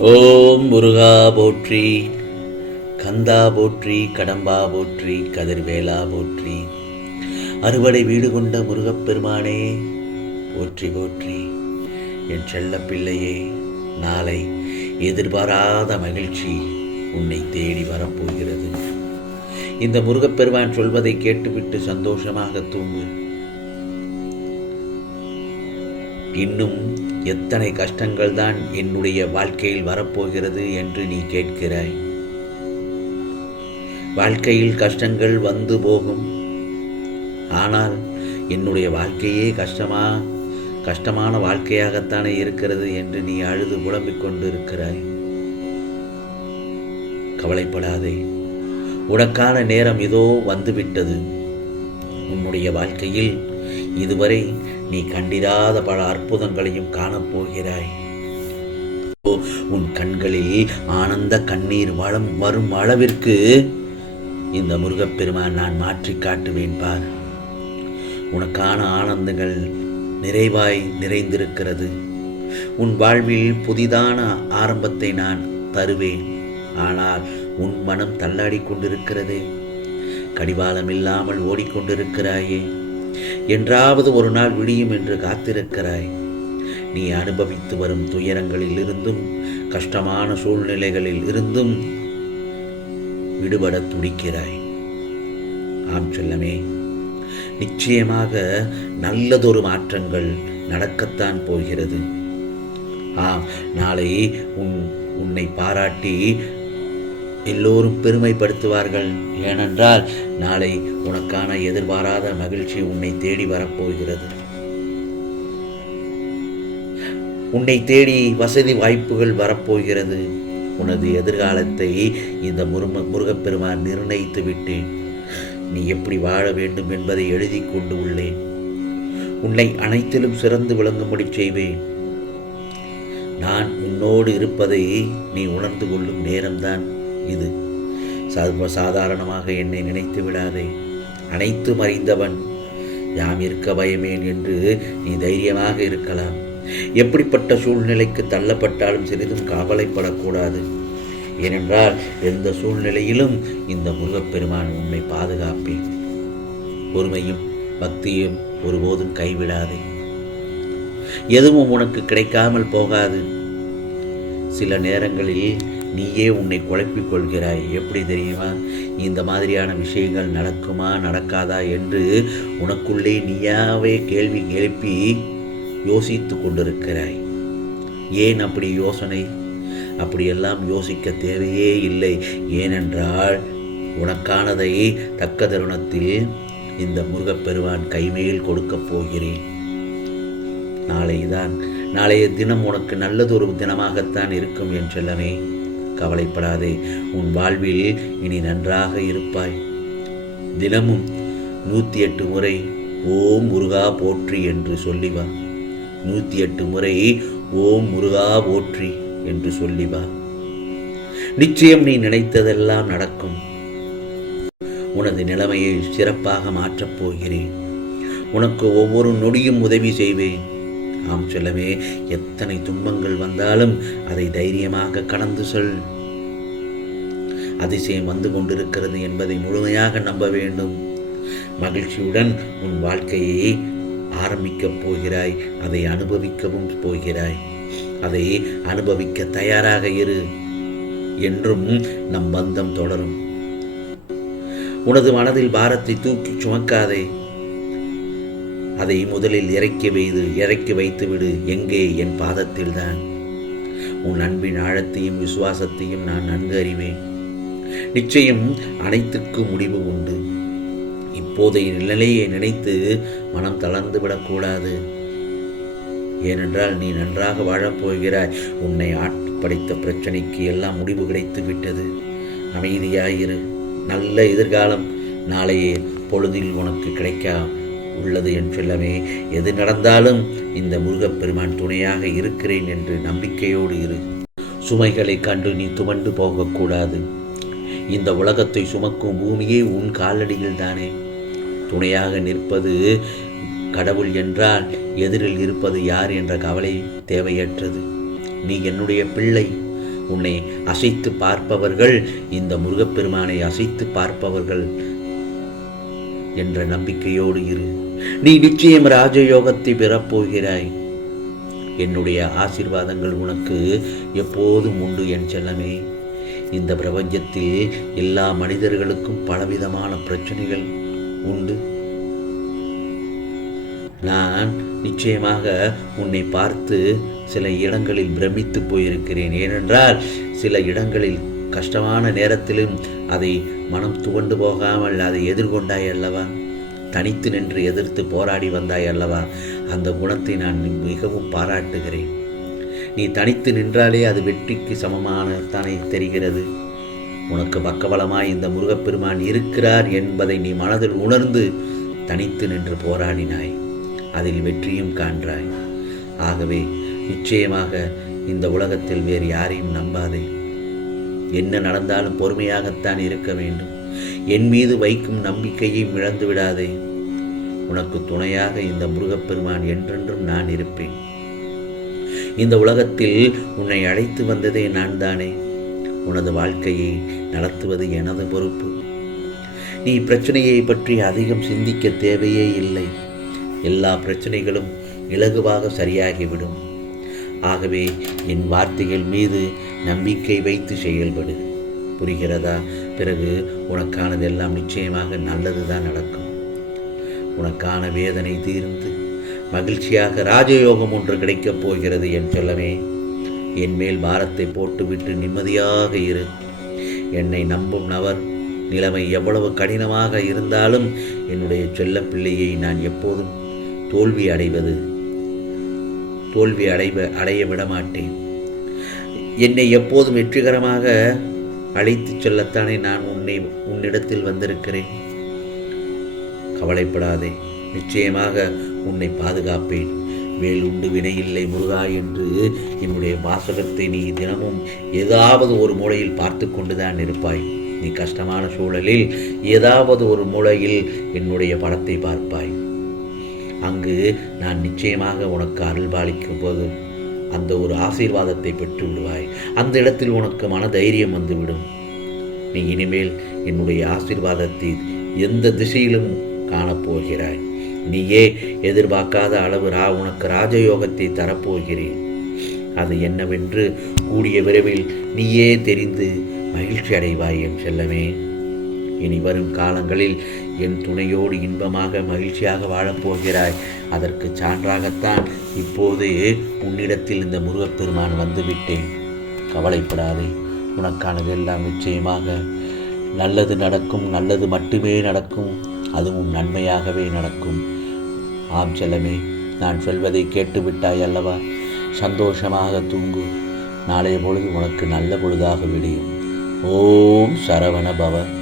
ஓம் முருகா போற்றி கந்தா போற்றி கடம்பா போற்றி கதிர்வேலா போற்றி. அறுவடை வீடு கொண்ட முருகப்பெருமானே போற்றி போற்றி. என் செல்ல பிள்ளையே நாளை எதிர்பாராத மகிழ்ச்சி உன்னை தேடி வரப்போகிறது. இந்த முருகப்பெருமான் சொல்வதை கேட்டுவிட்டு சந்தோஷமாக தூங்கு. இன்னும் எத்தனை கஷ்டங்கள் தான் என்னுடைய வாழ்க்கையில் வரப்போகிறது என்று நீ கேட்கிறாய். வாழ்க்கையில் கஷ்டங்கள் வந்து போகும். ஆனால் என்னுடைய வாழ்க்கையே கஷ்டமா கஷ்டமான வாழ்க்கையாகத்தானே இருக்கிறது என்று நீ அழுது புலம்பிக் கொண்டிருக்கிறாய். கவலைப்படாதே. உனக்கான நேரம் இதோ வந்துவிட்டது. உன்னுடைய வாழ்க்கையில் இதுவரை நீ கண்டிராத பல அற்புதங்களையும் காணப்போகிறாய் ஓ, உன் கண்களில் ஆனந்த கண்ணீர் வளம் வரும் அளவிற்கு இந்த முருகப்பெருமான் நான் மாற்றி காட்டுவேன் பார். உனக்கான ஆனந்தங்கள் நிறைவாய் நிறைந்திருக்கிறது. உன் வாழ்வில் புதிதான ஆரம்பத்தை நான் தருவேன். ஆனால் உன் மனம் தள்ளாடி கொண்டிருக்கிறதே. கடிவாளம் இல்லாமல் ஓடிக்கொண்டிருக்கிறாயே என்றாவது ஒரு நாள் விடியும் என்று காத்திருக்கிறாய். நீ அனுபவித்து வரும் துயரங்களில் இருந்தும் கஷ்டமான சூழ்நிலைகளில் இருந்தும் விடுபட துடிக்கிறாய். ஆம் செல்லமே நிச்சயமாக நல்லதொரு மாற்றங்கள் நடக்கத்தான் போகிறது. ஆம் நாளை உன் உன்னை பாராட்டி எல்லோரும் பெருமைப்படுத்துவார்கள். ஏனென்றால் நாளை உனக்கான எதிர்பாராத மகிழ்ச்சி உன்னை தேடி வரப்போகிறது. உன்னை தேடி வசதி வாய்ப்புகள் வரப்போகிறது. உனது எதிர்காலத்தை இந்த முரும முருகப்பெருமான் நிர்ணயித்து விட்டேன் நீ எப்படி வாழ வேண்டும் என்பதை எழுதி கொண்டு உள்ளேன் உன்னை அனைத்திலும் சிறந்து விளங்கும்படி செய்வேன் நான் உன்னோடு இருப்பதை நீ உணர்ந்து கொள்ளும் நேரம்தான். இது. சர்வ சாதாரணமாக என்னை நினைத்து விடாதே. அனைத்தும் அறிந்தவன். யாம் இருக்க பயமேன் என்று நீ தைரியமாக இருக்கலாம். எப்படிப்பட்ட சூழ்நிலைக்கு தள்ளப்பட்டாலும் சிறிதும் கவலைப்படக்கூடாது. ஏனென்றால் எந்த சூழ்நிலையிலும் இந்த முருகப்பெருமான் உன்னை பாதுகாப்பேன். பொறுமையும் பக்தியும் ஒருபோதும் கைவிடாதே. எதுவும் உனக்கு கிடைக்காமல் போகாது. சில நேரங்களில் நீயே உன்னை குழப்பிக் கொள்கிறாய். எப்படி தெரியுமா? இந்த மாதிரியான விஷயங்கள் நடக்குமா நடக்காதா என்று உனக்குள்ளே நீயாவே கேள்வி எழுப்பி யோசித்து கொண்டிருக்கிறாய். ஏன் அப்படி யோசனை? அப்படியெல்லாம் யோசிக்க தேவையே இல்லை. ஏனென்றால் உனக்கானதை தக்க தருணத்தில் இந்த முருகப்பெருவான் கைமேல் கொடுக்கப் போகிறேன். நாளைதான் நாளைய தினம் உனக்கு நல்லதொரு தினமாகத்தான் இருக்கும் என் செல்லமே. கவலைப்படாதே. உன் வாழ்வில் இனி நன்றாக இருப்பாய். தினமும் நூற்றி எட்டு முறை ஓம் முருகா போற்றி என்று சொல்லி வா. நூற்றி எட்டு முறை ஓம் முருகா போற்றி என்று சொல்லி வா. நிச்சயம் நீ நினைத்ததெல்லாம் நடக்கும். உனது நிலைமையை சிறப்பாக மாற்றப் போகிறேன். உனக்கு ஒவ்வொரு நொடியும் உதவி செய்வேன். ஆம் சொல்லவே எத்தனை துன்பங்கள் வந்தாலும் அதை தைரியமாக கடந்து சொல். அதிசயம் வந்து கொண்டிருக்கிறது என்பதை முழுமையாக நம்ப வேண்டும். மகிழ்ச்சியுடன் உன் வாழ்க்கையை ஆரம்பிக்கப் போகிறாய் அதை அனுபவிக்கவும் போகிறாய். அதை அனுபவிக்க தயாராக இரு. என்றும் நம் பந்தம் தொடரும். உனது மனதில் பாரத்தை தூக்கி சுமக்காதே. அதை முதலில் இறக்கி வைத்து இறக்கி வைத்துவிடு. எங்கே? என் பாதத்தில்தான். உன் அன்பின் ஆழத்தையும் விசுவாசத்தையும் நான் நன்கு அறிவேன். நிச்சயம் அனைத்துக்கும் முடிவு உண்டு. இப்போதைய நிலையை நினைத்து மனம் தளர்ந்து விடக்கூடாது. ஏனென்றால் நீ நன்றாக வாழப்போகிறாய் உன்னை ஆட்படைத்த பிரச்சனைக்கு எல்லாம் முடிவு கிடைத்து விட்டது. அமைதியாயிரு. நல்ல எதிர்காலம் நாளைய பொழுதில் உனக்கு கிடைக்கா உள்ளது என் செல்லமே எது நடந்தாலும் இந்த முருகப்பெருமான் துணையாக இருக்கிறேன் என்று நம்பிக்கையோடு இரு. சுமைகளை கண்டு நீ துவண்டு போகக்கூடாது. இந்த உலகத்தை சுமக்கும் பூமியே உன் காலடியில் தானே. துணையாக நிற்பது கடவுள் என்றால் எதிரில் இருப்பது யார் என்ற கவலை தேவையற்றது. நீ என்னுடைய பிள்ளை. உன்னை அசைத்து பார்ப்பவர்கள் இந்த முருகப்பெருமானை அசைத்து பார்ப்பவர்கள் என்ற நம்பிக்கையோடு இரு. நீ நிச்சயம் ராஜயோகத்தை பெறப்போகிறாய். என்னுடைய ஆசீர்வாதங்கள் உனக்கு எப்போதும் உண்டு என் செல்லமே. இந்த பிரபஞ்சத்தில் எல்லா மனிதர்களுக்கும் பலவிதமான பிரச்சனைகள் உண்டு. நான் நிச்சயமாக உன்னை பார்த்து சில இடங்களில் பிரமித்து போயிருக்கிறேன். ஏனென்றால் சில இடங்களில் கஷ்டமான நேரத்திலும் அதை மனம் துவண்டு போகாமல் அதை எதிர்கொண்டாய் அல்லவா? தனித்து நின்று எதிர்த்து போராடி வந்தாய் அல்லவா? அந்த குணத்தை நான் மிகவும் பாராட்டுகிறேன். நீ தனித்து நின்றாலே அது வெற்றிக்கு சமமானத்தானே தெரிகிறது. உனக்கு பக்கபலமாய் இந்த முருகப்பெருமான் இருக்கிறார் என்பதை நீ மனதில் உணர்ந்து தனித்து நின்று போராடினாய். அதில் வெற்றியும் காண்றாய். ஆகவே நிச்சயமாக இந்த உலகத்தில் வேறு யாரையும் நம்பாதே. என்ன நடந்தாலும் பொறுமையாகத்தான் இருக்க வேண்டும். என் மீது வைக்கும் நம்பிக்கையை இழந்து விடாதே. உனக்கு துணையாக இந்த முருகப்பெருமான் என்றென்றும் நான் இருப்பேன். இந்த உலகத்தில் உன்னை அழைத்து வந்ததே நான் தானே உனது வாழ்க்கையை நடத்துவது எனது பொறுப்பு. நீ பிரச்சனையை பற்றி அதிகம் சிந்திக்க தேவையே இல்லை. எல்லா பிரச்சனைகளும் இலகுவாக சரியாகிவிடும். ஆகவே என் வார்த்தைகள் மீது நம்பிக்கை வைத்து செயல்படு. புரிகிறதா? பிறகு உனக்கானதெல்லாம் நிச்சயமாக நல்லதுதான் நடக்கும். உனக்கான வேதனை தீர்ந்து மகிழ்ச்சியாக ராஜயோகம் ஒன்று கிடைக்கப் போகிறது என் செல்லமே. என் மேல் பாரத்தை போட்டுவிட்டு நிம்மதியாக இரு. என்னை நம்பும் நபர் நிலைமை எவ்வளவு கடினமாக இருந்தாலும் என்னுடைய செல்ல பிள்ளையை நான் எப்போதும் தோல்வி அடைவது தோல்வி அடைவ அடைய விடமாட்டேன். என்னை எப்போதும் வெற்றிகரமாக அழைத்துச் செல்லத்தானே நான் உன்னை உன்னிடத்தில் வந்திருக்கிறேன். கவலைப்படாதே நிச்சயமாக உன்னை பாதுகாப்பேன். வேல் உண்டு வினையில்லை முருகா என்று என்னுடைய வாசகத்தை நீ தினமும் ஏதாவது ஒரு மூலையில் பார்த்து கொண்டுதான் இருப்பாய். நீ கஷ்டமான சூழலில் ஏதாவது ஒரு மூலையில் என்னுடைய படத்தை பார்ப்பாய். அங்கு நான் நிச்சயமாக உனக்கு அருள்பாலிக்கும் போது அந்த ஒரு ஆசீர்வாதத்தை பெற்று விடுவாய் அந்த இடத்தில் உனக்கு மன தைரியம் வந்துவிடும். நீ இனிமேல் என்னுடைய ஆசீர்வாதத்தை எந்த திசையிலும் காணப்போகிறாய். நீயே எதிர்பார்க்காத அளவு ரா உனக்கு ராஜயோகத்தை தரப்போகிறேன். அது என்னவென்று கூடிய விரைவில் நீயே தெரிந்து மகிழ்ச்சி அடைவாய் என் செல்லமே. இனி வரும் காலங்களில் என் துணையோடு இன்பமாக மகிழ்ச்சியாக வாழப்போகிறாய் அதற்கு சான்றாகத்தான் இப்போது உன்னிடத்தில் இந்த முருகப்பெருமான் வந்துவிட்டேன். கவலைப்படாதே உனக்கானது எல்லாம் நிச்சயமாக நல்லது நடக்கும் நல்லது மட்டுமே நடக்கும் அதுவும் நன்மையாகவே நடக்கும். ஆம் செல்லமே நான் சொல்வதை கேட்டுவிட்டாய் அல்லவா? சந்தோஷமாக தூங்கு. நாளைய பொழுது உனக்கு நல்ல பொழுதாக விடியும். ஓம் சரவண பவன்